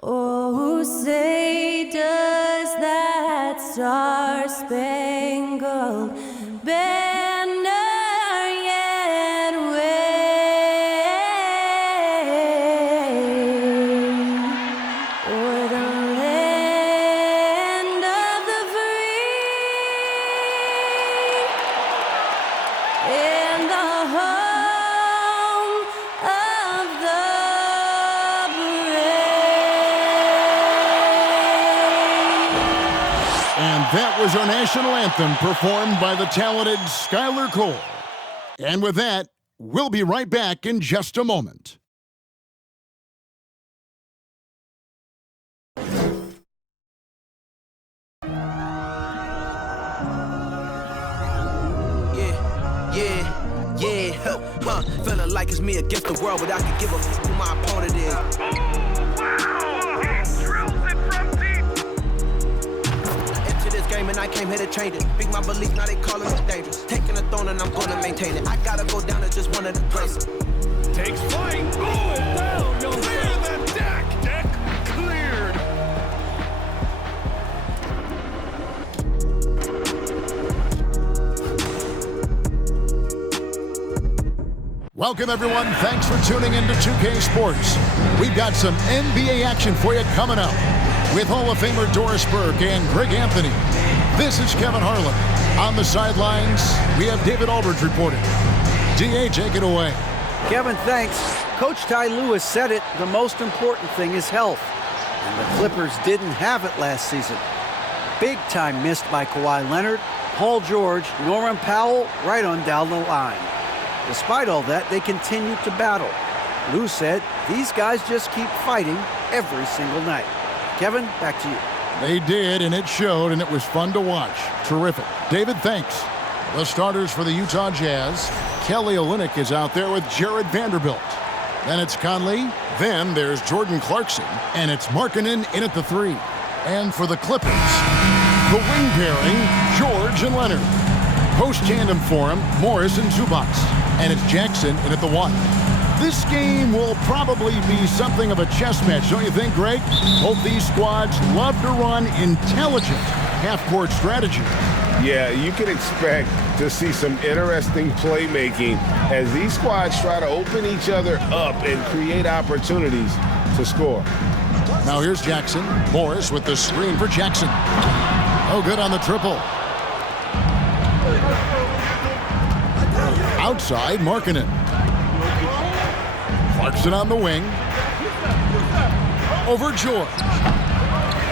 Oh, say does that star-spangled banner yet wave o'er the land of the free and the home of the That was our national anthem performed by the talented Skylar Cole. And with that, we'll be right back in just a moment. Feeling like it's me against the world, but I can give a who my opponent is. And I came here to change it. Big my belief, now they calling me dangerous. Taking the throne and I'm gonna maintain it. I gotta go down to just one of the places. Takes flight. Oh, down. You'll clear the deck. Deck cleared. Welcome, everyone. Thanks for tuning in to 2K Sports. We've got some NBA action for you coming up with Hall of Famer Doris Burke and Greg Anthony. This is Kevin Harlan. On the sidelines, we have David Aldridge reporting. DA, take it away. Kevin, thanks. Coach Ty Lewis said it, the most important thing is health. And the Clippers didn't have it last season. Big time missed by Kawhi Leonard, Paul George, Norman Powell, right on down the line. Despite all that, they continued to battle. Lou said these guys just keep fighting every single night. Kevin, back to you. They did, and it showed, and it was fun to watch. Terrific. David, thanks. The starters for the Utah Jazz. Kelly Olynyk is out there with Jared Vanderbilt. Then it's Conley. Then there's Jordan Clarkson. And it's Markkanen in at the 3. And for the Clippers, the wing pairing, George and Leonard. Post tandem for him, Morris and Zubac. And it's Jackson in at the 1. This game will probably be something of a chess match, don't you think, Greg? Both these squads love to run intelligent half-court strategy. Yeah, you can expect to see some interesting playmaking as these squads try to open each other up and create opportunities to score. Now here's Jackson. Morris with the screen for Jackson. Oh, good on the triple. Outside, Markkanen. Clarkson on the wing. Over George.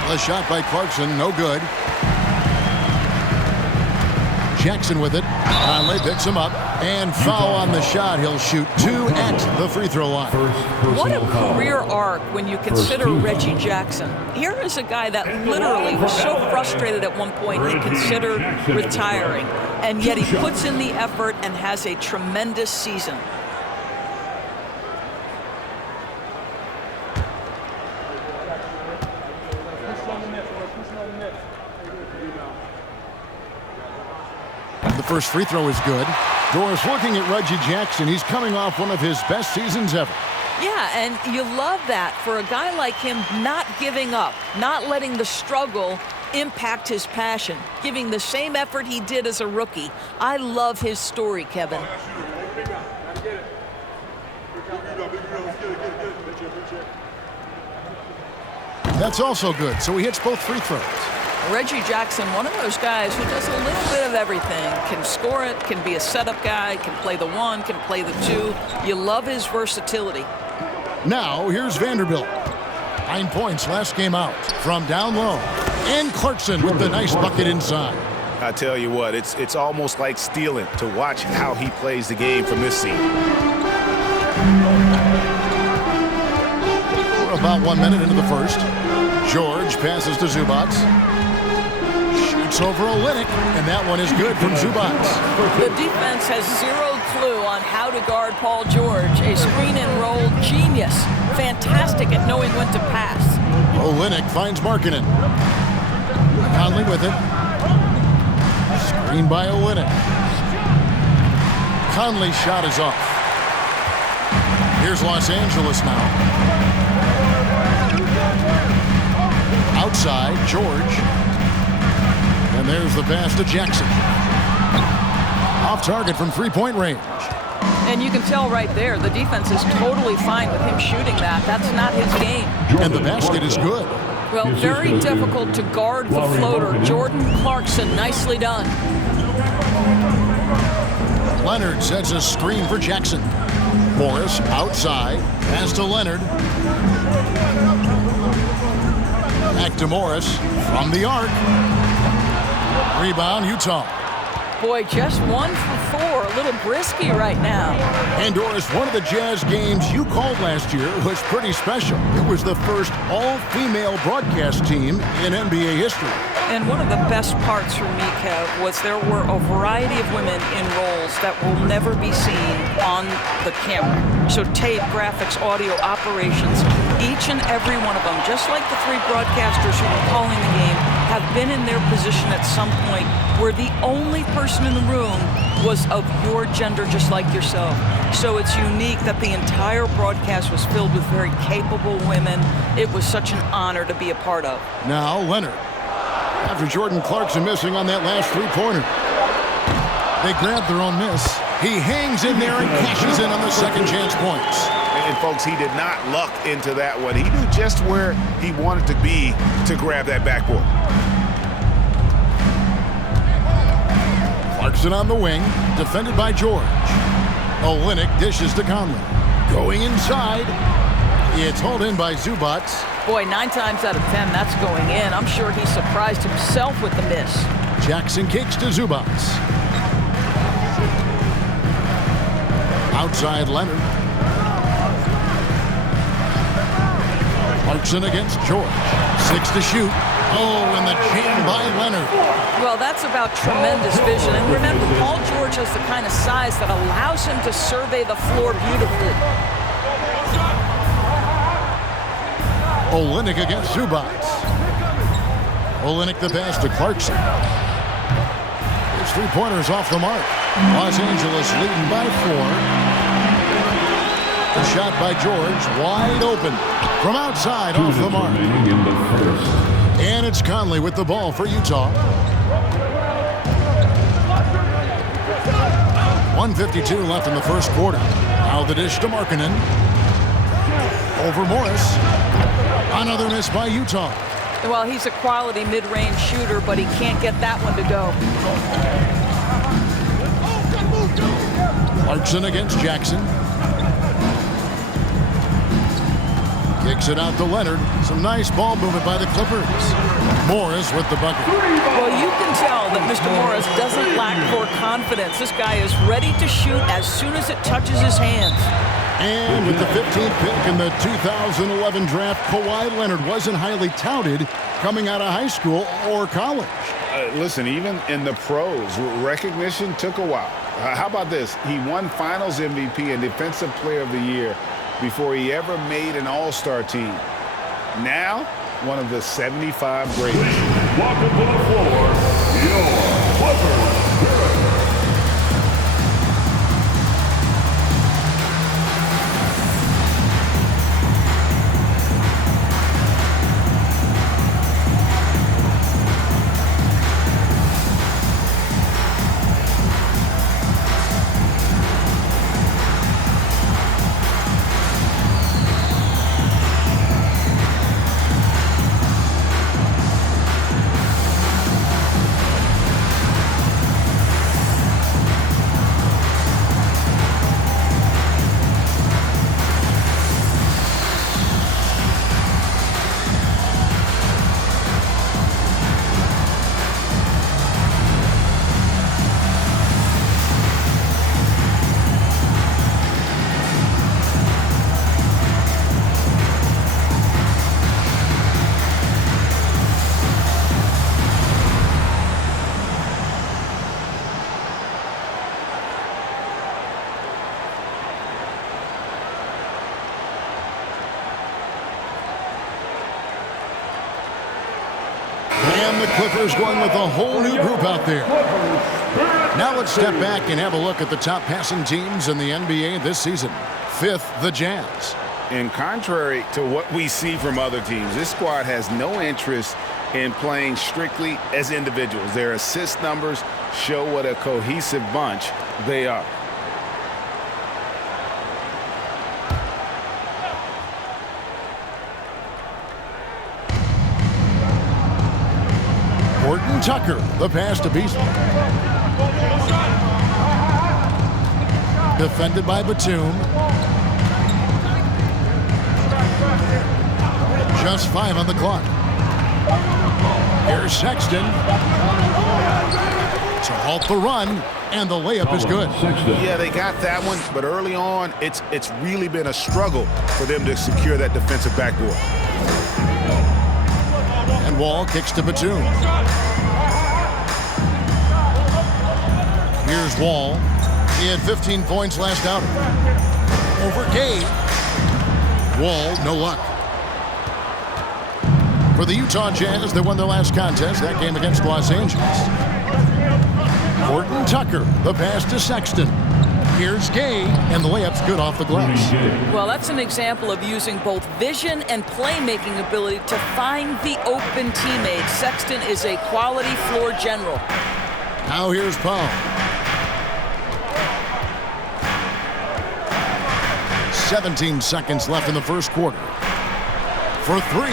The shot by Clarkson, no good. Jackson with it. Conley picks him up. And foul on the shot. He'll shoot 2 at the free throw line. What a career arc when you consider Reggie Jackson. Here is a guy that literally was so frustrated at one point he considered retiring. And yet he puts in the effort and has a tremendous season. The first free throw is good. Doris looking at Reggie Jackson. He's coming off one of his best seasons ever. Yeah, and you love that for a guy like him, not giving up, not letting the struggle impact his passion, giving the same effort he did as a rookie. I love his story, Kevin. That's also good, so he hits both free throws. Reggie Jackson, one of those guys who does a little bit of everything. Can score it, can be a setup guy, can play the 1, can play the 2. You love his versatility. Now, here's Vanderbilt. 9 points last game out from down low. And Clarkson with the nice bucket inside. I tell you what, it's almost like stealing to watch how he plays the game from this seat. We're about 1 minute into the first. George passes to Zubac. Shoots over Olynyk, and that one is good from Zubac. The defense has zero clue on how to guard Paul George, a screen and roll genius. Fantastic at knowing when to pass. Olynyk finds Markkanen. Conley with it. Screen by Olynyk. Conley's shot is off. Here's Los Angeles now. Outside, George. And there's the pass to Jackson. Off target from three-point range. And you can tell right there, the defense is totally fine with him shooting that. That's not his game. And the basket is good. Well, very difficult to guard the floater. Jordan Clarkson, nicely done. Leonard sets a screen for Jackson. Morris outside. Pass to Leonard. Back to Morris from the arc. Rebound, Utah. Boy, just 1 for 4. A little brisky right now. And Doris, one of the Jazz games you called last year was pretty special. It was the first all-female broadcast team in NBA history. And one of the best parts for me, Kev, was there were a variety of women in roles that will never be seen on the camera. So tape, graphics, audio, operations, each and every one of them, just like the 3 broadcasters who were calling the game, have been in their position at some point where the only person in the room was of your gender, just like yourself. So it's unique that the entire broadcast was filled with very capable women. It was such an honor to be a part of. Now Leonard. After Jordan Clarkson missing on that last three-pointer. They grabbed their own miss. He hangs in there and cashes in on the second chance points. And folks, he did not luck into that one. He knew just where he wanted to be to grab that backboard. Clarkson on the wing, defended by George. Olynyk dishes to Conley. Going inside. It's hauled in by Zubac. Boy, 9 times out of 10, that's going in. I'm sure he surprised himself with the miss. Jackson kicks to Zubac. Outside Leonard. Clarkson against George. 6 to shoot. Oh, and the jam by Leonard. Well, that's about tremendous vision. And remember, Paul George has the kind of size that allows him to survey the floor beautifully. Olynyk against Zubac. Olynyk the pass to Clarkson. His three-pointers off the mark. Los Angeles leading by 4. The shot by George, wide open. From outside, off the mark. And it's Conley with the ball for Utah. 1:52 left in the first quarter. Now the dish to Markkanen. Over Morris. Another miss by Utah. Well, he's a quality mid-range shooter, but he can't get that one to go. Clarkson against Jackson. Kicks it out to Leonard. Some nice ball movement by the Clippers. Morris with the bucket. Well, you can tell that Mr. Morris doesn't lack for confidence. This guy is ready to shoot as soon as it touches his hands. And with the 15th pick in the 2011 draft, Kawhi Leonard wasn't highly touted coming out of high school or college. Listen, even in the pros, recognition took a while. How about this? He won Finals MVP and Defensive Player of the Year before he ever made an All-Star team. Now, one of the 75 greatest. Welcome to the floor, your Clippers. And the Clippers going with a whole new group out there. Now let's step back and have a look at the top passing teams in the NBA this season. 5th, the Jazz. And contrary to what we see from other teams, this squad has no interest in playing strictly as individuals. Their assist numbers show what a cohesive bunch they are. Horton Tucker, the pass to Beasley. Defended by Batum. Just 5 on the clock. Here's Sexton to halt the run, and the layup is good. Yeah, they got that one, but early on, it's really been a struggle for them to secure that defensive backdoor. And Wall kicks to Batum. Here's Wall. He had 15 points last outing. Over Gay. Wall, no luck. For the Utah Jazz, they won their last contest, that game against Los Angeles. Horton Tucker, the pass to Sexton. Here's Gay, and the layup's good off the glass. Well, that's an example of using both vision and playmaking ability to find the open teammate. Sexton is a quality floor general. Now here's Powell. 17 seconds left in the first quarter. For 3.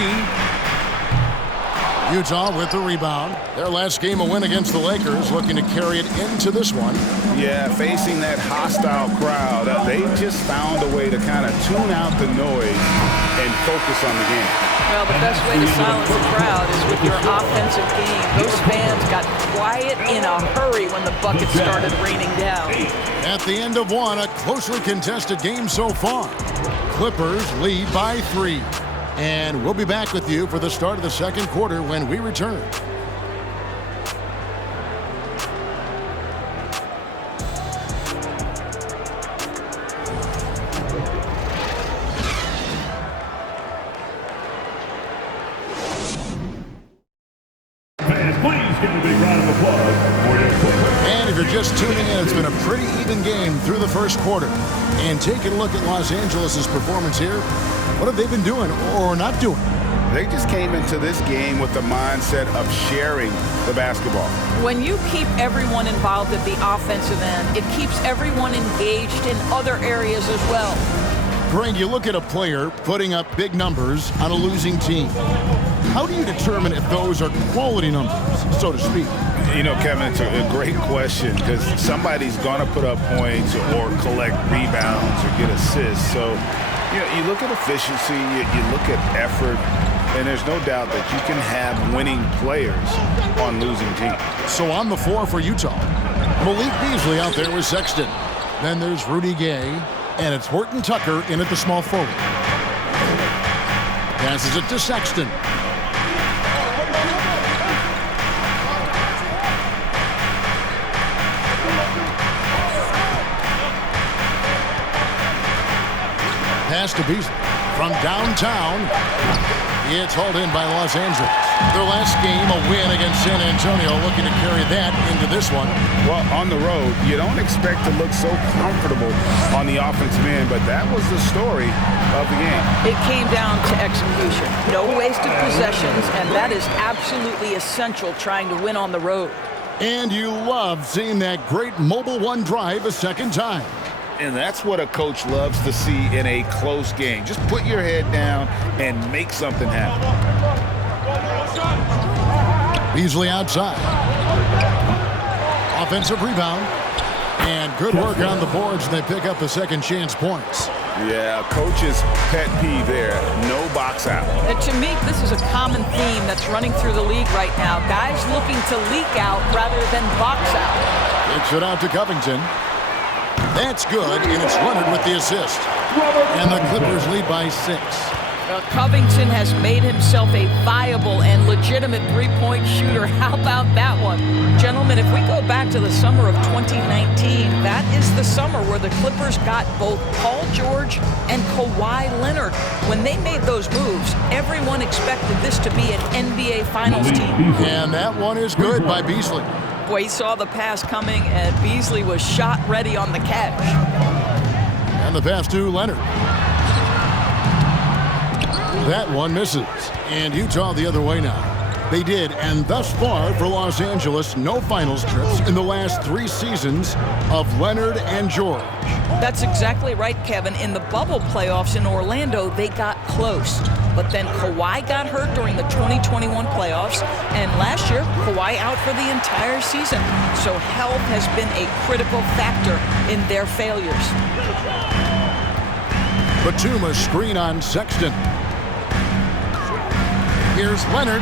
Utah with the rebound. Their last game a win against the Lakers, looking to carry it into this one. Yeah, facing that hostile crowd, they just found a way to kind of tune out the noise and focus on the game. Well, the best way to silence the crowd is with your offensive game. Those fans got quiet in a hurry when the bucket started raining down. At the end of one, a closely contested game so far. Clippers lead by 3. And we'll be back with you for the start of the second quarter when we return. Fans, please give a big round of applause for your Clippers. And if you're just tuning in, it's been a pretty even game through the first quarter. And taking a look at Los Angeles' performance here, what have they been doing or not doing? They just came into this game with the mindset of sharing the basketball. When you keep everyone involved at the offensive end, it keeps everyone engaged in other areas as well. Greg, you look at a player putting up big numbers on a losing team. How do you determine if those are quality numbers, so to speak? You know, Kevin, it's a great question because somebody's going to put up points or collect rebounds or get assists. So, you know, you look at efficiency, you look at effort, and there's no doubt that you can have winning players on losing teams. So on the floor for Utah, Malik Beasley out there with Sexton. Then there's Rudy Gay, and it's Horton Tucker in at the small forward. Passes it to Sexton. Pass to Beasley from downtown. It's hauled in by Los Angeles. Their last game, a win against San Antonio, looking to carry that into this one. Well, on the road, you don't expect to look so comfortable on the offensive end, but that was the story of the game. It came down to execution. No wasted possessions, and that is absolutely essential trying to win on the road. And you love seeing that great mobile one drive a second time. And that's what a coach loves to see in a close game. Just put your head down and make something happen. Beasley outside. Offensive rebound. And good work on the boards. They pick up the second chance points. Yeah, coach's pet peeve there. No box out. And to me, this is a common theme that's running through the league right now. Guys looking to leak out rather than box out. Kicks it out to Covington. That's good, and it's Leonard with the assist. And the Clippers lead by 6. Covington has made himself a viable and legitimate three-point shooter. How about that one? Gentlemen, if we go back to the summer of 2019, that is the summer where the Clippers got both Paul George and Kawhi Leonard. When they made those moves, everyone expected this to be an NBA Finals team. And that one is good by Beasley. Boy, he saw the pass coming, and Beasley was shot ready on the catch. And the pass to Leonard. That one misses. And Utah the other way now. They did, and thus far for Los Angeles, no finals trips in the last 3 seasons of Leonard and George. That's exactly right, Kevin. In the bubble playoffs in Orlando, they got close. But then Kawhi got hurt during the 2021 playoffs, and last year, Kawhi out for the entire season. So health has been a critical factor in their failures. Batum a screen on Sexton. Here's Leonard.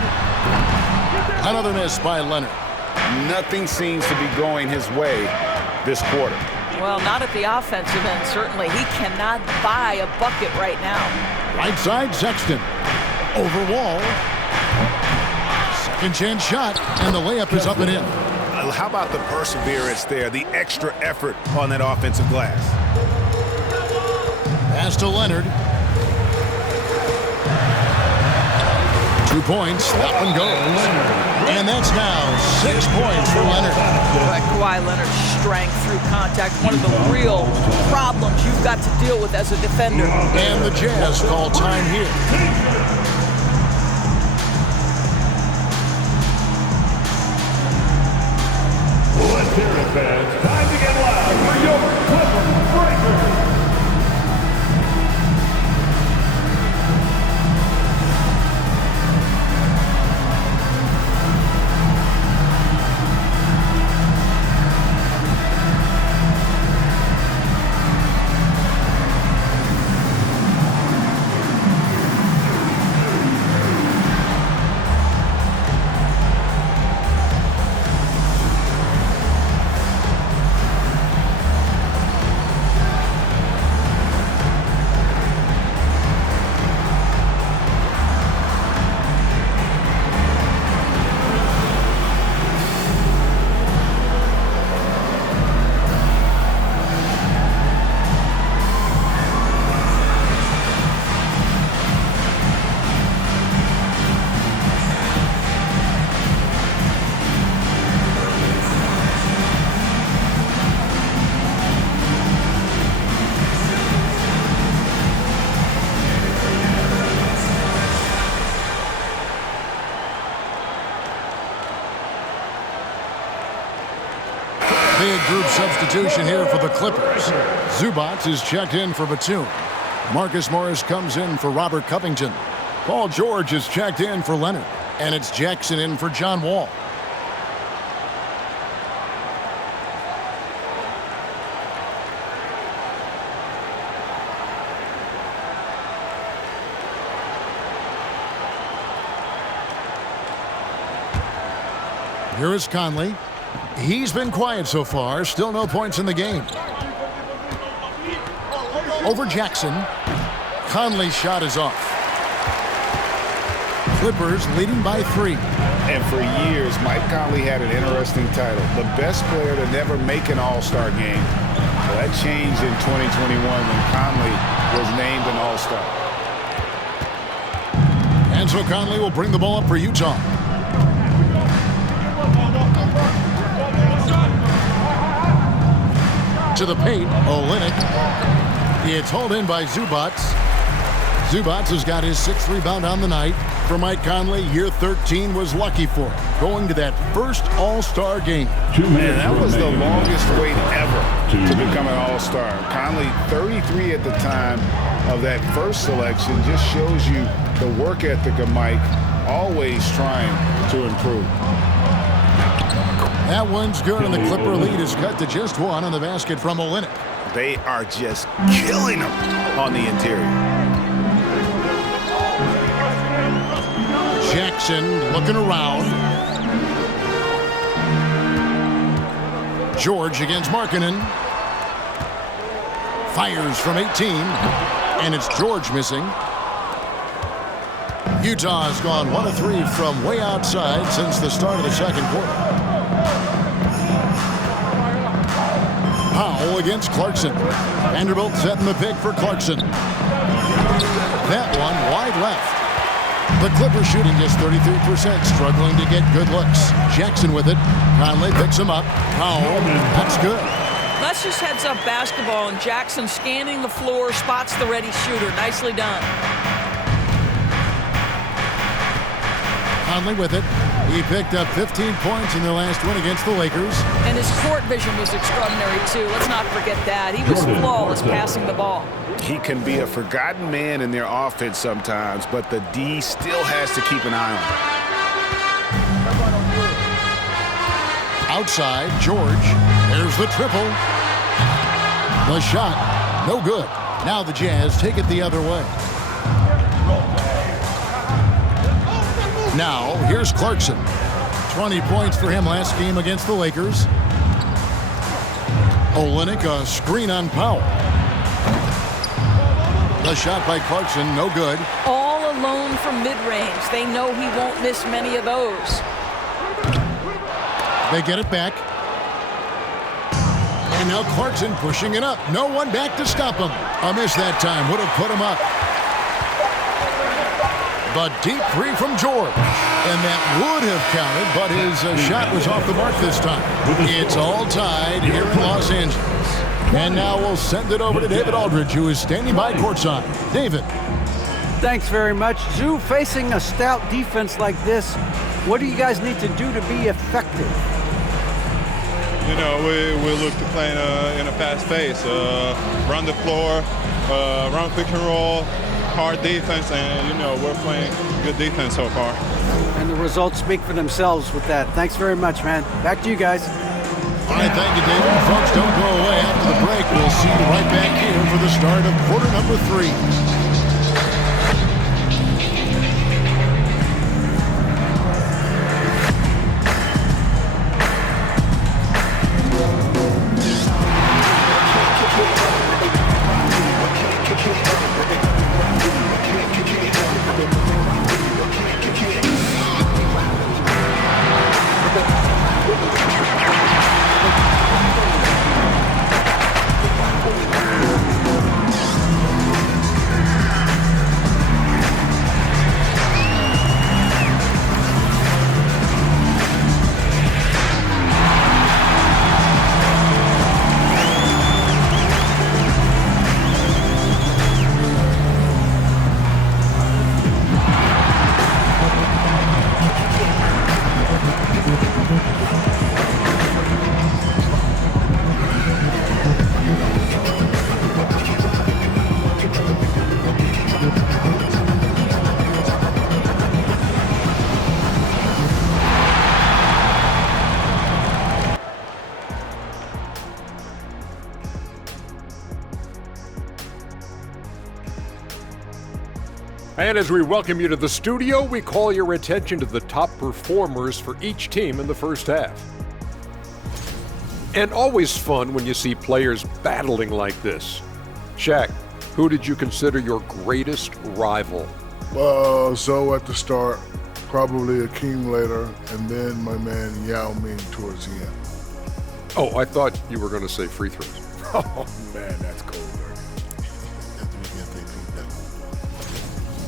Another miss by Leonard. Nothing seems to be going his way this quarter. Well, not at the offensive end, certainly. He cannot buy a bucket right now. Right side, Sexton. Over Wall. Second chance shot, and the layup is up and in. How about the perseverance there, the extra effort on that offensive glass? Pass to Leonard. 2 points, that one goes. And that's now 6 points for Leonard. Kawhi Leonard's strength through contact, one of the real problems you've got to deal with as a defender. And the Jazz call time here. Let's hear it, fans. Time to get loud for your Clippers Breakers. Big group substitution here for the Clippers. Zubac is checked in for Batum. Marcus Morris comes in for Robert Covington. Paul George is checked in for Leonard. And it's Jackson in for John Wall. Here is Conley. He's been quiet so far. Still no points in the game. Over Jackson. Conley's shot is off. Clippers leading by 3. And for years, Mike Conley had an interesting title. The best player to never make an All-Star game. Well, that changed in 2021 when Conley was named an All-Star. And so Conley will bring the ball up for Utah. To the paint, Olynyk. It's hauled in by Zubac. Zubac has got his 6th rebound on the night. For Mike Conley, year 13 was lucky for him, going to that first All-Star game. And that was the longest wait ever to become an All-Star. Conley, 33 at the time of that first selection, just shows you the work ethic of Mike, always trying to improve. That one's good, and the Clipper lead is cut to just 1 on the basket from Olynyk. They are just killing them on the interior. Jackson looking around. George against Markkanen. Fires from 18, and it's George missing. Utah has gone 1 of 3 from way outside since the start of the second quarter. Powell against Clarkson. Vanderbilt setting the pick for Clarkson. That one wide left. The Clippers shooting just 33%, struggling to get good looks. Jackson with it. Conley picks him up. Powell, that's good. That's just heads-up basketball, and Jackson scanning the floor, spots the ready shooter. Nicely done. Conley with it. He picked up 15 points in their last win against the Lakers. And his court vision was extraordinary, too. Let's not forget that. He was flawless passing the ball. He can be a forgotten man in their offense sometimes, but the D still has to keep an eye on him. Outside, George. There's the triple. The shot, no good. Now the Jazz take it the other way. Now, here's Clarkson. 20 points for him last game against the Lakers. Olynyk, a screen on Powell. The shot by Clarkson, no good. All alone from mid-range. They know he won't miss many of those. They get it back. And now Clarkson pushing it up. No one back to stop him. A miss that time. Would have put him up. But deep three from George. And that would have counted, but his shot was off the mark this time. It's all tied here in Los Angeles. And now we'll send it over to David Aldridge, who is standing by courtside. David. Thanks very much. Zoo, facing a stout defense like this, what do you guys need to do to be effective? You know, we look to play in a fast pace, run the floor, run pick and roll, hard defense, and, you know, we're playing good defense so far. And the results speak for themselves with that. Thanks very much, man. Back to you guys. All right, thank you, David. Folks, don't go away after the break. We'll see you right back here for the start of quarter number 3. And as we welcome you to the studio, we call your attention to the top performers for each team in the first half. And always fun when you see players battling like this. Shaq, who did you consider your greatest rival? So at the start, probably Akeem later, and then my man Yao Ming towards the end. Oh, I thought you were going to say free throws. Oh, man, that's cold.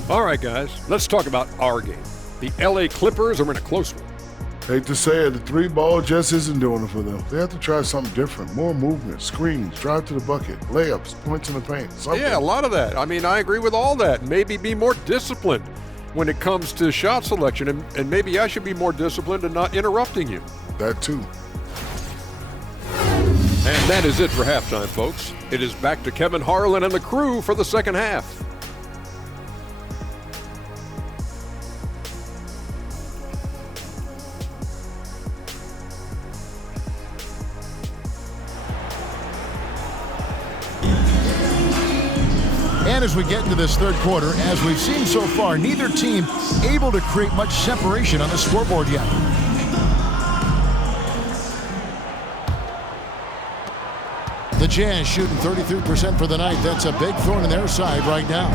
All right, guys, let's talk about our game. The LA Clippers are in a close one. Hate to say it, the 3-ball just isn't doing it for them. They have to try something different. More movement, screens, drive to the bucket, layups, points in the paint, something. Yeah, a lot of that. I mean, I agree with all that. Maybe be more disciplined when it comes to shot selection, and maybe I should be more disciplined and not interrupting you. That too. And that is it for halftime, folks. It is back to Kevin Harlan and the crew for the second half. And as we get into this third quarter, as we've seen so far, neither team able to create much separation on the scoreboard yet. The Jazz shooting 33% for the night. That's a big thorn in their side right now.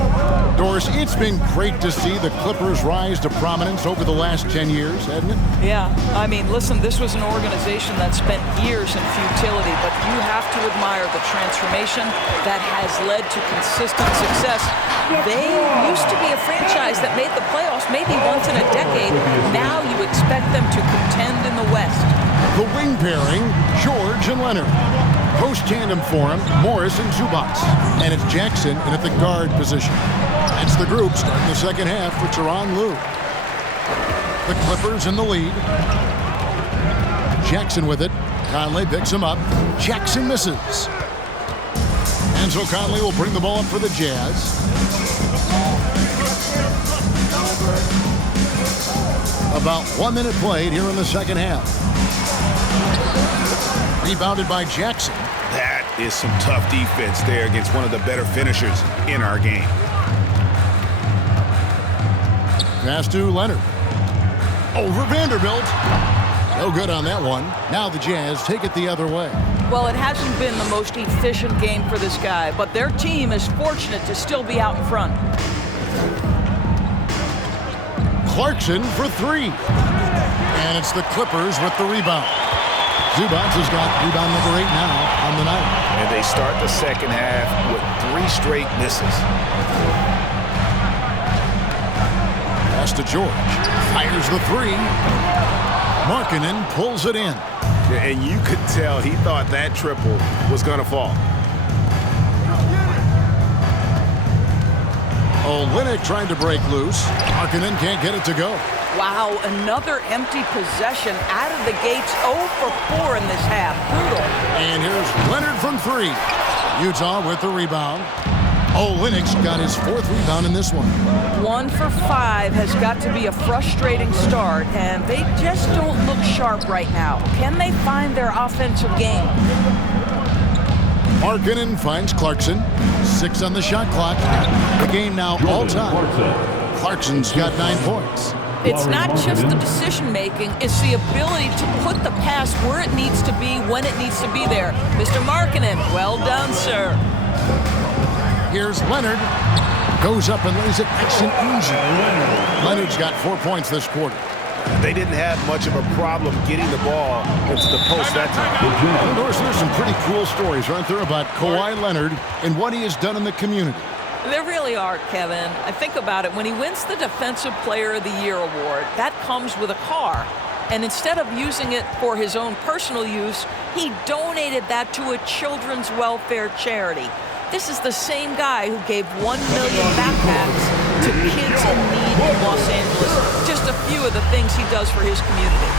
Doris, it's been great to see the Clippers rise to prominence over the last 10 years, hasn't it? Yeah, I mean, listen, this was an organization that spent years in futility, but you have to admire the transformation that has led to consistent success. They used to be a franchise that made the playoffs maybe once in a decade. Now you expect them to contend in the West. The wing pairing, George and Leonard. Post-tandem for him, Morris and Zubac. And it's Jackson in at the guard position. That's the group starting the second half for Tyronn Lue. The Clippers in the lead. Jackson with it. Conley picks him up. Jackson misses. And so Conley will bring the ball up for the Jazz. About 1 minute played here in the second half. Rebounded by Jackson. That is some tough defense there against one of the better finishers in our game. Pass to Leonard. Over Vanderbilt. No good on that one. Now the Jazz take it the other way. Well, it hasn't been the most efficient game for this guy, but their team is fortunate to still be out in front. Clarkson for three. And it's the Clippers with the rebound. Zubac has got rebound number 8 now on the night. And they start the second half with 3 straight misses. Pass to George. Fires the 3. Markkanen pulls it in. And you could tell he thought that triple was going to fall. Olynyk trying to break loose. Markkanen can't get it to go. Wow, another empty possession out of the gates. 0 for 4 in this half. Brutal. And here's Leonard from 3. Utah with the rebound. Olynyk's got his 4th rebound in this one. 1 for 5 has got to be a frustrating start, and they just don't look sharp right now. Can they find their offensive game? Markkanen finds Clarkson. 6 on the shot clock. The game now all time. Clarkson's got 9 points. It's not just the decision-making, it's the ability to put the pass where it needs to be, when it needs to be there. Mr. Markkanen, well done, sir. Here's Leonard. Goes up and lays it nice and easy. Leonard's got 4 points this quarter. They didn't have much of a problem getting the ball into the post that time. There's some pretty cool stories, aren't there, about Kawhi Leonard and what he has done in the community. There really are, Kevin. I think about it. When he wins the Defensive Player of the Year award, that comes with a car. And instead of using it for his own personal use, he donated that to a children's welfare charity. This is the same guy who gave 1 million backpacks to kids in need in Los Angeles. Just a few of the things he does for his community.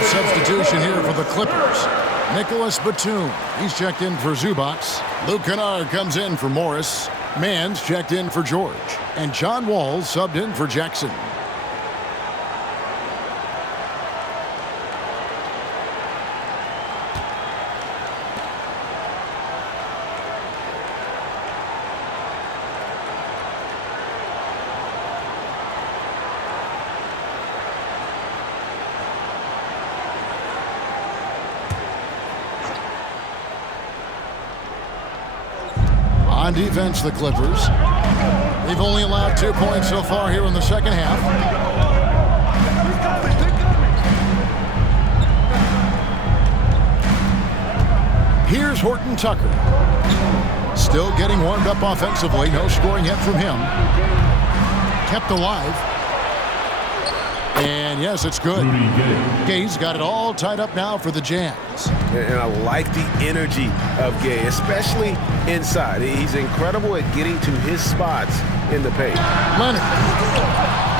Substitution here for the Clippers. Nicholas Batum, he's checked in for Zubac. Luke Kennard comes in for Morris. Mann's checked in for George. And John Wall subbed in for Jackson. On defense, the Clippers. They've only allowed 2 points so far here in the second half. Here's Horton Tucker. Still getting warmed up offensively. No scoring yet from him. Kept alive. And yes, it's good. Gay's got it all tied up now for the Jazz. And I like the energy of Gay, especially inside. He's incredible at getting to his spots in the paint. Leonard.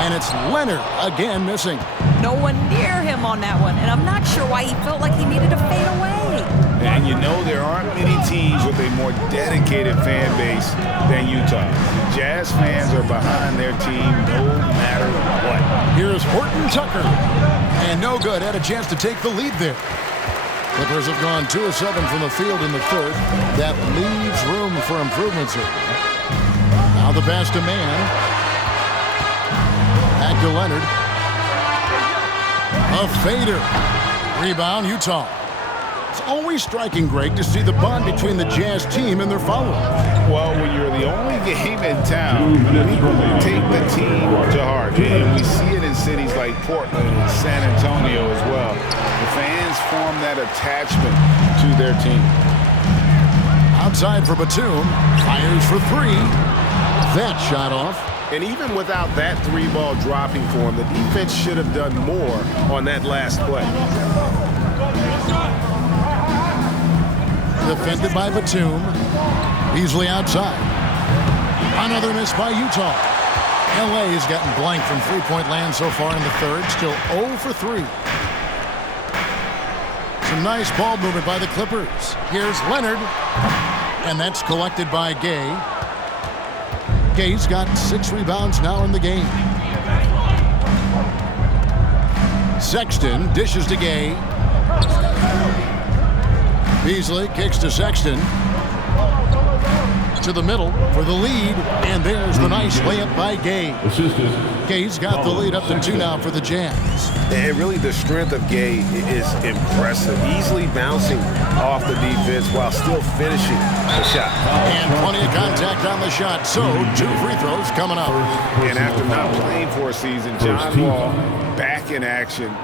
And it's Leonard again missing. No one near him on that one, and I'm not sure why he felt like he needed to fade away. And you know there aren't many teams with a more dedicated fan base than Utah. Jazz fans are behind their team no matter what. Here's Horton Tucker. And no good. Had a chance to take the lead there. Clippers have gone 2 of 7 from the field in the third. That leaves room for improvements here. Now the pass to Mann. Back to Leonard. A fader. Rebound, Utah. It's always striking, Greg, to see the bond between the Jazz team and their followers. Well, when you're the only game in town, people take the team to heart. And we see it in cities like Portland and San Antonio as well. The fans form that attachment to their team. Outside for Batum. Fires for 3. That shot off. And even without that 3-ball dropping for him, the defense should have done more on that last play. Defended by Batum. Beasley outside. Another miss by Utah. LA has gotten blank from three-point land so far in the third. Still 0 for 3. Some nice ball movement by the Clippers. Here's Leonard. And that's collected by Gay. Gay's got 6 rebounds now in the game. Sexton dishes to Gay. Beasley kicks to Sexton. To the middle for the lead. And there's the nice layup by Gay. Gay's got the lead up to 2 now for the Jazz. And really the strength of Gay is impressive. Easily bouncing off the defense while still finishing the shot. And plenty of contact on the shot. So 2 free throws coming up. And after not playing for a season, John Wall back in action.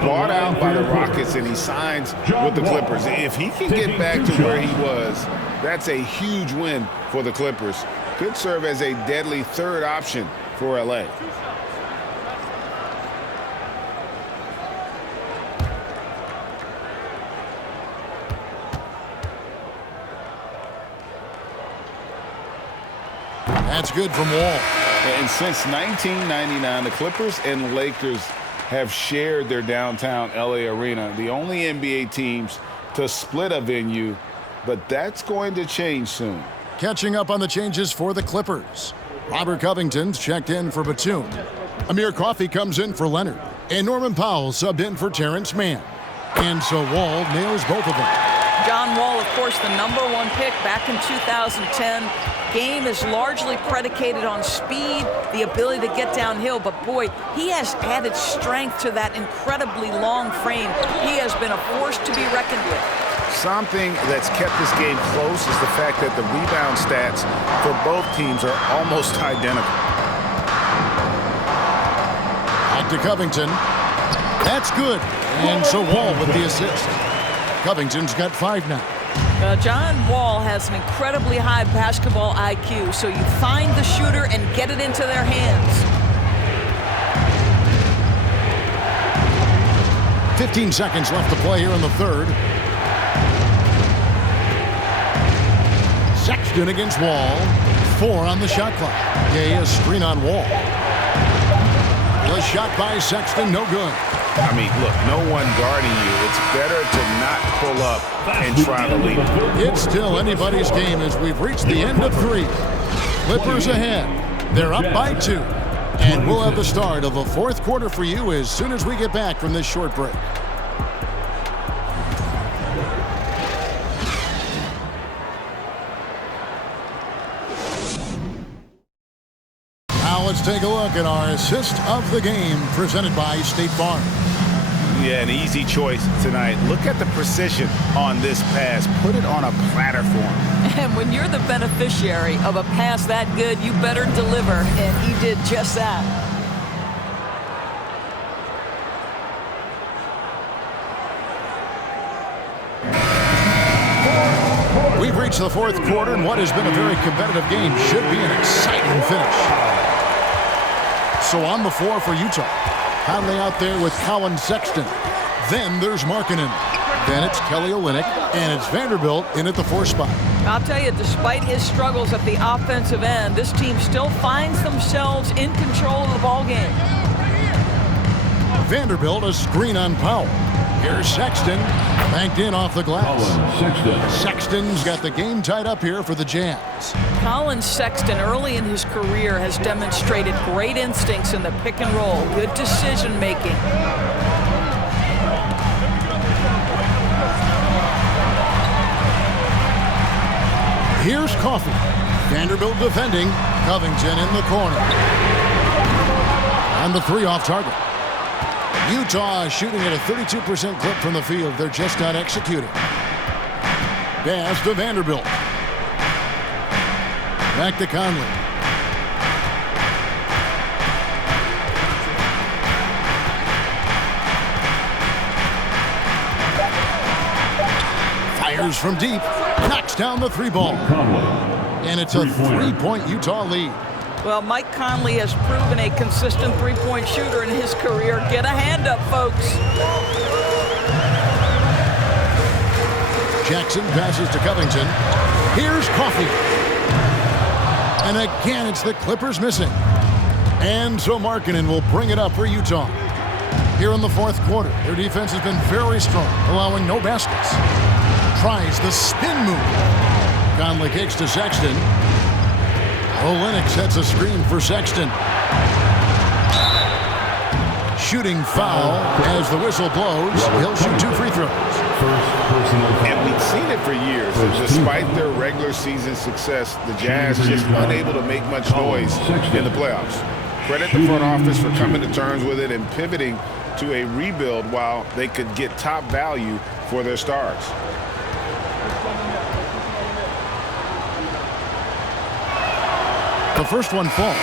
Bought out by the Rockets, and he signs with the Clippers. If he can get back to where he was, that's a huge win for the Clippers. Could serve as a deadly third option for LA. That's good from Wall. And since 1999, the Clippers and Lakers have shared their downtown LA arena, the only NBA teams to split a venue, but that's going to change soon. Catching up on the changes for the Clippers. Robert Covington's checked in for Batum. Amir Coffey comes in for Leonard. And Norman Powell subbed in for Terrence Mann. And so Wall nails both of them. John Wall, of course, the #1 pick back in 2010. Game is largely predicated on speed, the ability to get downhill, but boy, he has added strength to that incredibly long frame. He has been a force to be reckoned with. Something that's kept this game close is the fact that the rebound stats for both teams are almost identical. Back to Covington. That's good. And so Wall with the assist. Covington's got 5 now. John Wall has an incredibly high basketball IQ, so you find the shooter and get it into their hands. 15 seconds left to play here in the third. Sexton against Wall. 4 on the shot clock. Gay a screen on Wall. The shot by Sexton, no good. I mean, look, no one guarding you. It's better to not pull up and try to lead. It's still anybody's game as we've reached the end of 3. Clippers ahead. They're up by 2. And we'll have the start of the 4th quarter for you as soon as we get back from this short break. Now let's take a look at our assist of the game presented by State Farm. Yeah, an easy choice tonight. Look at the precision on this pass. Put it on a platter for him. And when you're the beneficiary of a pass that good, you better deliver, and he did just that. We've reached the 4th quarter, and what has been a very competitive game should be an exciting finish. So on the floor for Utah. Conley out there with Colin Sexton. Then there's Markkanen. Then it's Kelly Olynyk, and it's Vanderbilt in at the 4 spot. I'll tell you, despite his struggles at the offensive end, this team still finds themselves in control of the ball game. Vanderbilt a screen on Powell. Here's Sexton, banked in off the glass. Sexton's got the game tied up here for the Jazz. Colin Sexton, early in his career, has demonstrated great instincts in the pick and roll, good decision making. Here's Coffey. Vanderbilt defending. Covington in the corner. On the 3 off target. Utah shooting at a 32% clip from the field. They're just not executing. Pass to Vanderbilt. Back to Conley. Fires from deep. Knocks down the 3 ball. And it's a 3-point Utah lead. Well, Mike Conley has proven a consistent three-point shooter in his career. Get a hand up, folks. Jackson passes to Covington. Here's Coffey. And again, it's the Clippers missing. And so Markkanen will bring it up for Utah. Here in the 4th quarter, their defense has been very strong, allowing no baskets. Tries the spin move. Conley kicks to Sexton. Olynyk sets a screen for Sexton. Shooting foul as the whistle blows. He'll shoot 2 free throws. And we've seen it for years. Despite their regular season success, the Jazz just unable to make much noise in the playoffs. Credit the front office for coming to terms with it and pivoting to a rebuild while they could get top value for their stars. The first one falls.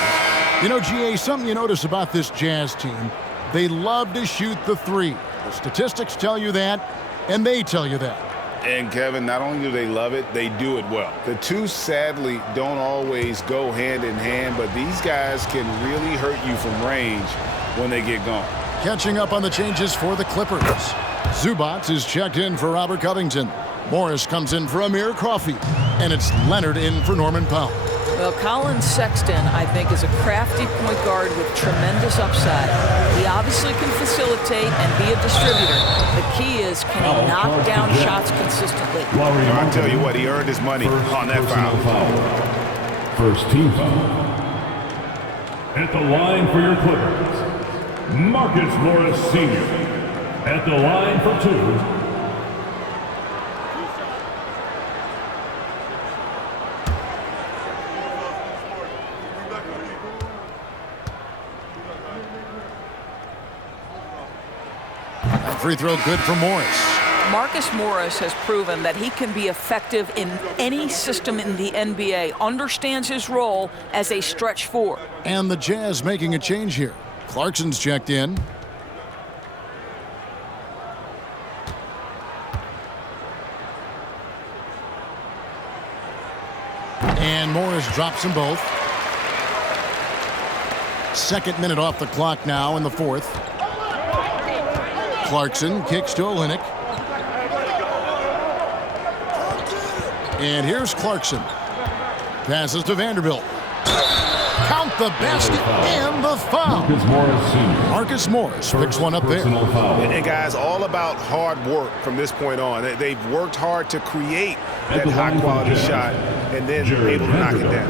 You know, GA, something you notice about this Jazz team, they love to shoot the 3. The statistics tell you that, and they tell you that. And Kevin, not only do they love it, they do it well. The two sadly don't always go hand in hand, but these guys can really hurt you from range when they get going. Catching up on the changes for the Clippers. Zubac is checked in for Robert Covington. Morris comes in for Amir Coffey. And it's Leonard in for Norman Powell. Well, Colin Sexton, I think, is a crafty point guard with tremendous upside. He obviously can facilitate and be a distributor. The key is, can he knock down shots consistently? I'll tell you what, he earned his money on that foul. First team foul. At the line for your Clippers, Marcus Morris Sr. At the line for 2. Free throw good for Morris. Marcus Morris has proven that he can be effective in any system in the NBA, understands his role as a stretch 4. And the Jazz making a change here. Clarkson's checked in. And Morris drops them both. 2nd minute off the clock now in the 4th. Clarkson kicks to Olynyk. And here's Clarkson. Passes to Vanderbilt. Count the basket and the foul. Marcus Morris picks one up there. And guys, all about hard work from this point on. They've worked hard to create that high-quality shot and then able to knock it down.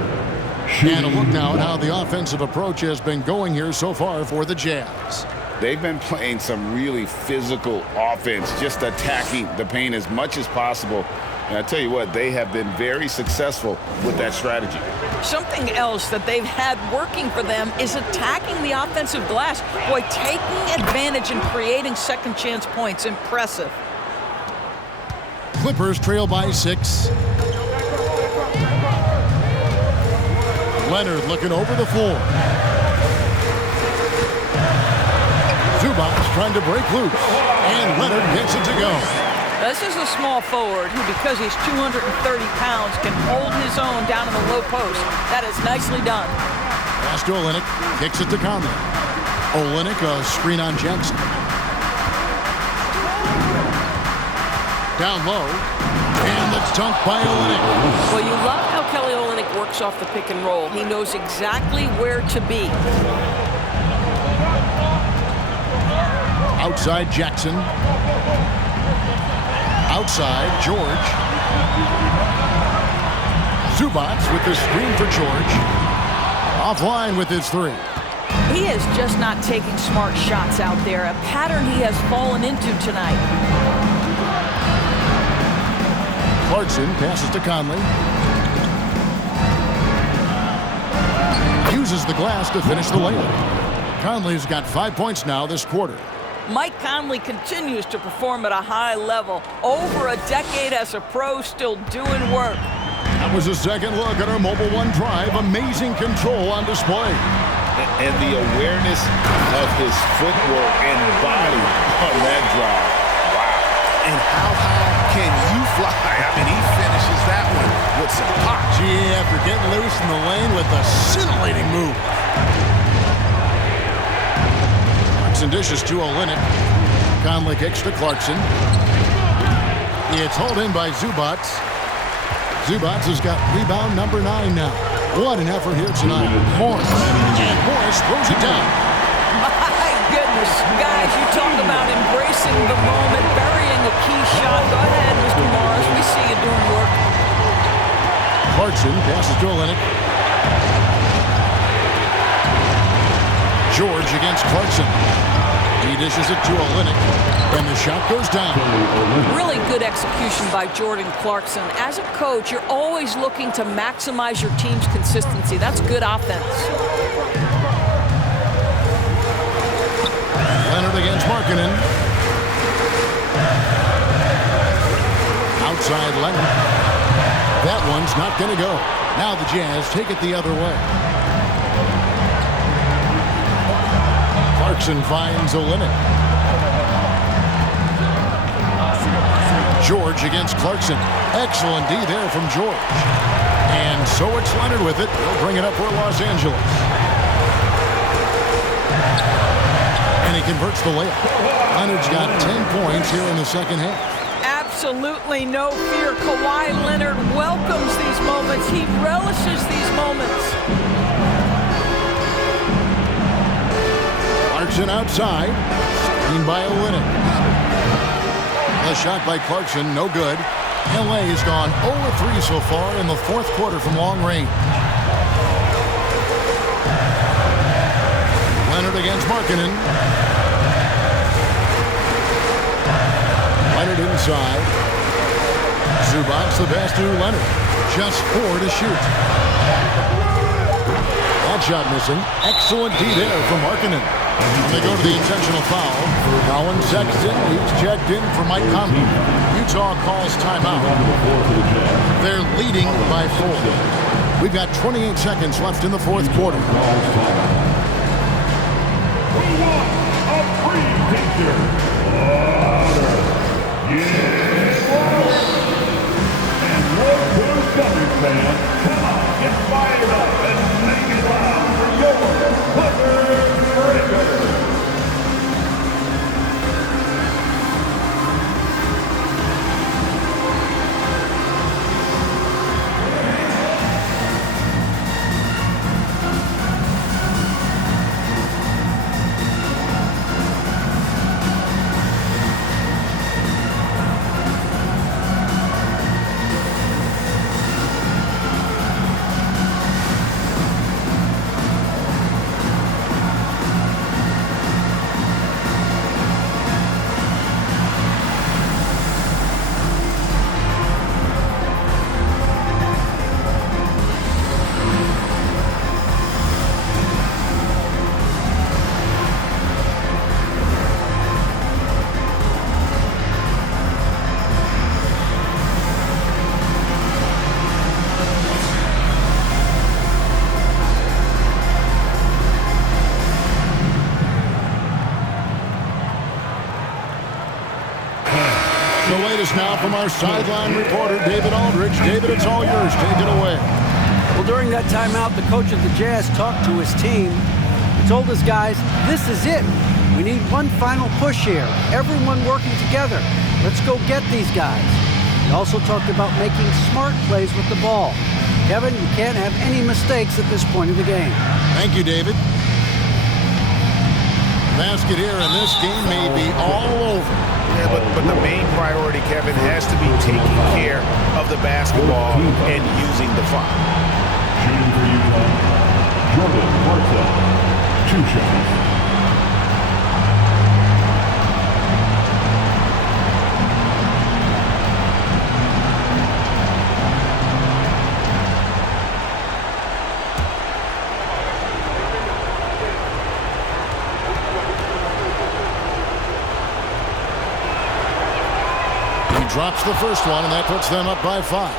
And a look now at how the offensive approach has been going here so far for the Jazz. They've been playing some really physical offense, just attacking the paint as much as possible. And I tell you what, they have been very successful with that strategy. Something else that they've had working for them is attacking the offensive glass. Boy, taking advantage and creating second chance points. Impressive. Clippers trail by 6. Leonard looking over the floor. Zubac trying to break loose. And Leonard gets it to go. This is a small forward who, because he's 230 pounds, can hold his own down in the low post. That is nicely done. Pass to Olynyk. Kicks it to Conley. Olynyk, a screen on Jackson. Down low. And the dunk by Olynyk. Well, you love how Kelly Olynyk works off the pick and roll. He knows exactly where to be. Outside Jackson. Outside George. Zubats with the screen for George. Offline with his three. He is just not taking smart shots out there, a pattern he has fallen into tonight. Clarkson passes to Conley. Uses the glass to finish the layup. Conley's got 5 points now this quarter. Mike Conley continues to perform at a high level. Over a decade as a pro, still doing work. That was a second look at our Mobile One drive. Amazing control on display. And the awareness of his footwork and body on that drive. Wow. And how high can you fly? I mean, he finishes that one with some pop. Gee, after getting loose in the lane with a scintillating move. Clarkson dishes to Olynyk. Conley kicks to Clarkson. It's hauled in by Zubats. Zubats has got rebound number 9 now. What an effort here tonight. Morris. And Morris throws it down. My goodness. Guys, you talk about embracing the moment, burying a key shot. Go ahead, Mr. Morris. We see you doing work. Clarkson passes to Olynyk. George against Clarkson. He dishes it to Olynyk, and the shot goes down. Really good execution by Jordan Clarkson. As a coach, you're always looking to maximize your team's consistency. That's good offense. Leonard against Markkanen. Outside Leonard. That one's not going to go. Now the Jazz take it the other way. Clarkson finds Olynyk. George against Clarkson. Excellent D there from George. And so it's Leonard with it. He'll bring it up for Los Angeles. And he converts the layup. Leonard's got 10 points here in the second half. Absolutely no fear. Kawhi Leonard welcomes these moments. He relishes these moments. Clarkson outside. Screened by Olynyk. A shot by Clarkson, no good. LA has gone 0-3 so far in the fourth quarter from long range. Leonard against Markkanen. Leonard inside. Zubats the pass to Leonard. Just 4 to shoot. That shot missing. Excellent D there from Markkanen. And they go to the intentional foul. Colin Sexton, he's checked in for Mike Conley. Utah calls timeout. They're leading by 4. We've got 28 seconds left in the fourth quarter. A free picture. And one good Thunder fan, come on, get fired up and make it loud for your Clippers Breakers. The latest now from our sideline reporter, David Aldridge. David, it's all yours. Take it away. Well, during that timeout, the coach of the Jazz talked to his team. He told his guys, this is it. We need one final push here. Everyone working together. Let's go get these guys. He also talked about making smart plays with the ball. Kevin, you can't have any mistakes at this point of the game. Thank you, David. Basket here, and this game may be all over. Yeah, but the main priority, Kevin, has to be taking care of the basketball and using the clock. Shooting for Utah, Jordan Clarkson, 2 shots. Drops the first one, and that puts them up by 5.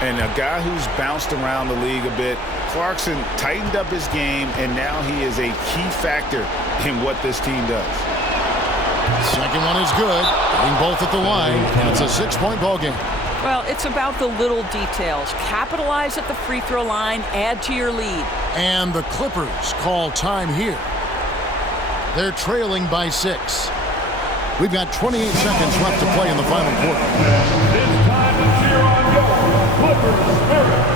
And a guy who's bounced around the league a bit, Clarkson tightened up his game, and now he is a key factor in what this team does. Second one is good. Getting both at the line, and it's a 6-point ball game. Well, it's about the little details. Capitalize at the free throw line, add to your lead. And the Clippers call time here. They're trailing by 6. We've got 28 seconds left to play in the final quarter. It's time to cheer on your Clippers spirit.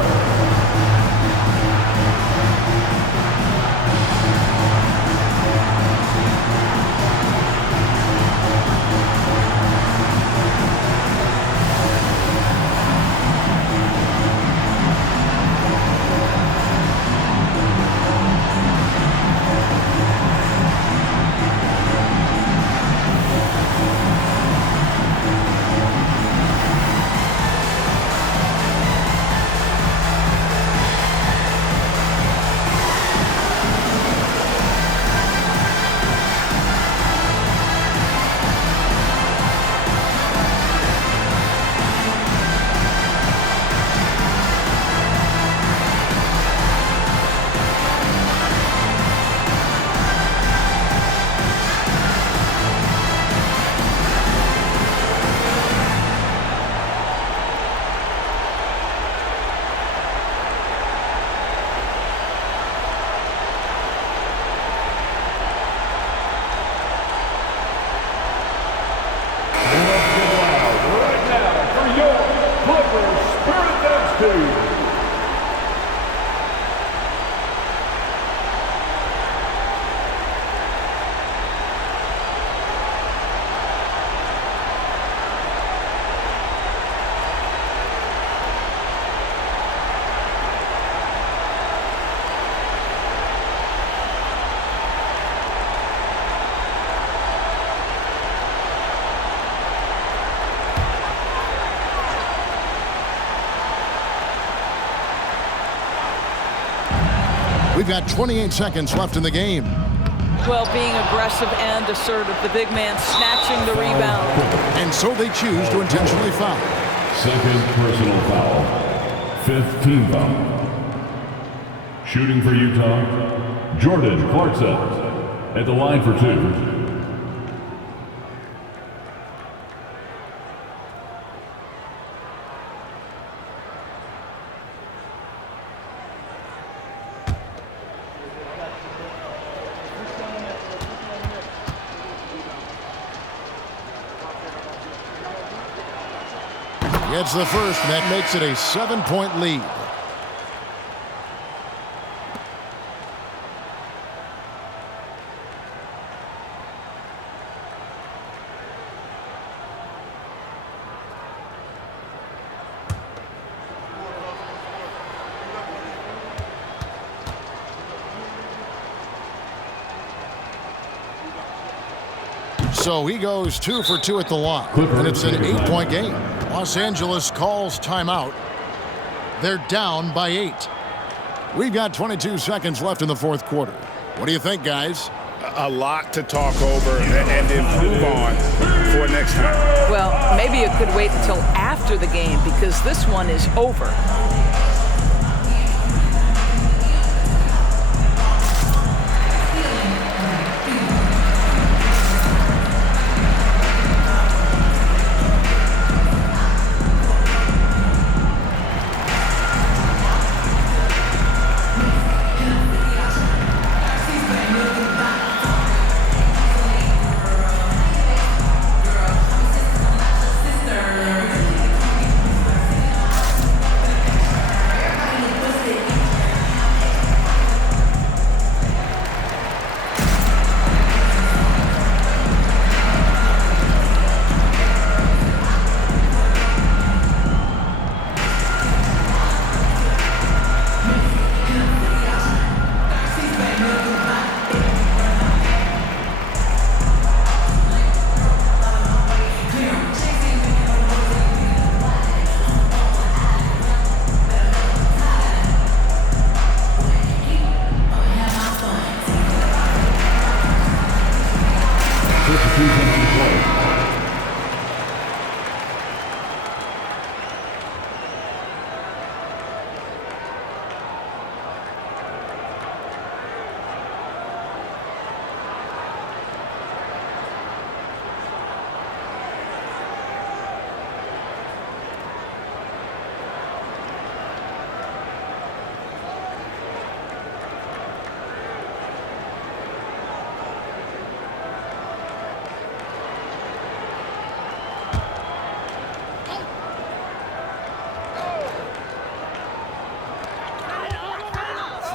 We've got 28 seconds left in the game. Well, being aggressive and assertive, the big man snatching the rebound. And so they choose to intentionally foul. Second personal foul. 5th team foul. Shooting for Utah, Jordan Clarkson at the line for 2. Gets the first, and that makes it a 7-point lead. So he goes 2 for 2 at the line, and it's an 8-point game. Los Angeles calls timeout. They're down by 8. We've got 22 seconds left in the fourth quarter. What do you think, guys? A lot to talk over and improve on for next time. Well, maybe it could wait until after the game because this one is over.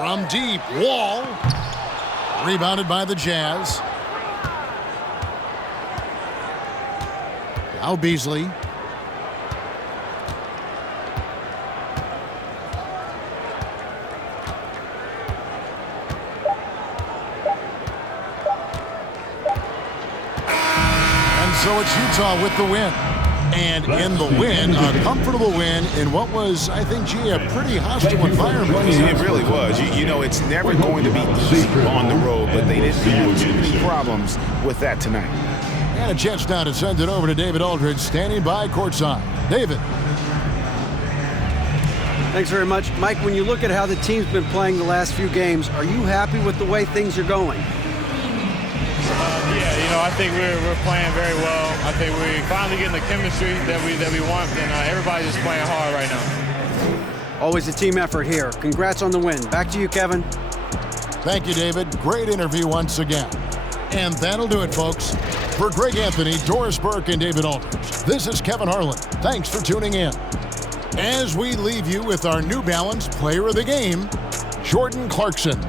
From deep, Wall. Rebounded by the Jazz. Now Beasley. And so it's Utah with the win. And in the win, a comfortable win in what was, I think, a pretty hostile environment. It really was. You know, it's never going to be easy on the road, but they didn't have too many problems with that tonight. And a chance now to send it over to David Aldridge, standing by courtside. David. Thanks very much. Mike, when you look at how the team's been playing the last few games, are you happy with the way things are going? Yeah, you know, I think we're playing very well. I think we're finally getting the chemistry that we want, and everybody's just playing hard right now. Always a team effort here. Congrats on the win. Back to you, Kevin. Thank you, David. Great interview once again. And that'll do it, folks. For Greg Anthony, Doris Burke, and David Aldridge, this is Kevin Harlan. Thanks for tuning in. As we leave you with our New Balance Player of the Game, Jordan Clarkson.